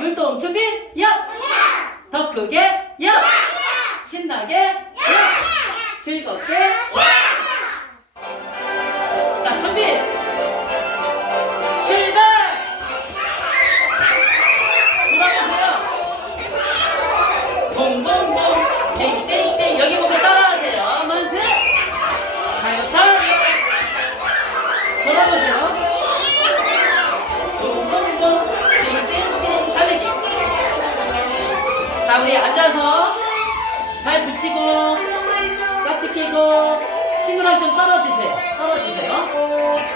율동 준비 야! 더 크게 야! 신나게 야! 즐겁게 자 준비 출발 돌아보세요 봉봉봉 앉아서 발 붙이고 깍지 끼고 친구랑 좀 떨어지세요. 떨어지세요.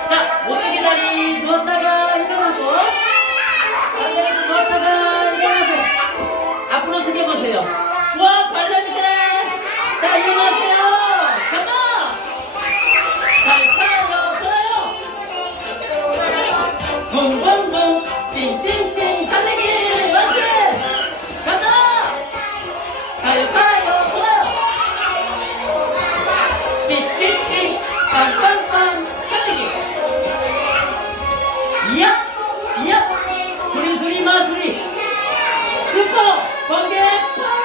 자 모두기 다리 누웠다가 일어나고 반대로 누웠다가 일어나고 앞으로 숙여보세요. 와 발 냄새. 자 일어나세요. 간다 잘 타요. 좋아요. 붕붕붕 싱싱 번개!